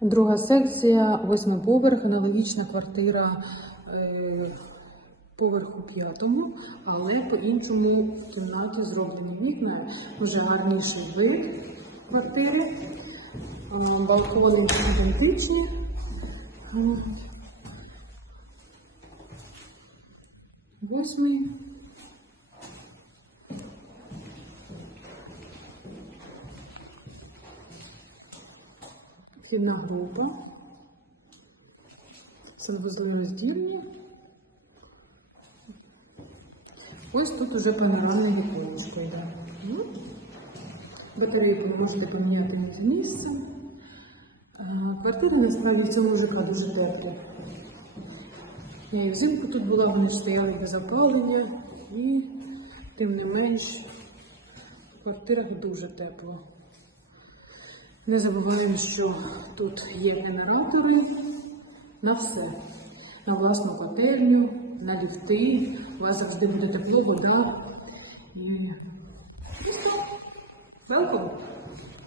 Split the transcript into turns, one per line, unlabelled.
Друга секція, восьмий поверх, аналогічна квартира е, поверху п'ятому, але по-іншому в кімнаті зроблені вікна, вже гарніший вид квартири. Балкони ідентичні. Восьмий. Вхідна група. Санвузли роздільні. Ось тут уже панорамне віконечко йде. Ну, Батарейку ви можете поміняти з місцем. А, Квартири насправді в цьому ЖК дуже теплі. Я і взимку тут була, вони стояли без опалення, і тим не менш в квартирах дуже тепло. Не забуваємо, що тут є генератори на все. На власну котельню, на ліфти. У вас завжди буде тепло, вода. І... Велком!